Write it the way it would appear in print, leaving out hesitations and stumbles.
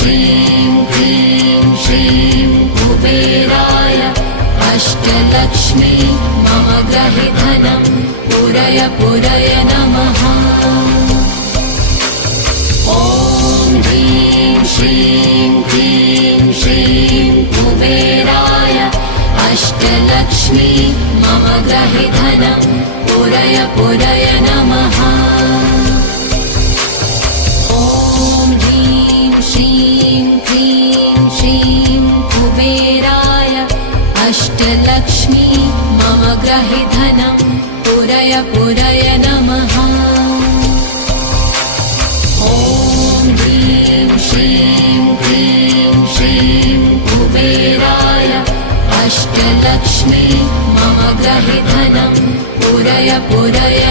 श्रीं क्लीं श्रीं कुबेराय अष्टलक्ष्मी मम गृहे धनं पूरय पूरय नमः। ॐ ह्रीं श्रीं क्लीं श्रीं कुबेराय अष्टलक्ष्मी मम गृहे धनं पूरय पूरय नमः। ॐ ह्रीं श्रीं क्लीं श्रीं कुबेराय अष्टलक्ष्मी मम गृहे धनं पूरय पूरय नमः। ॐ ह्रीं श्रीं क्लीं श्रीं कुबेराय अष्टलक्ष्मी मम गृहे धनं पूरय पूरय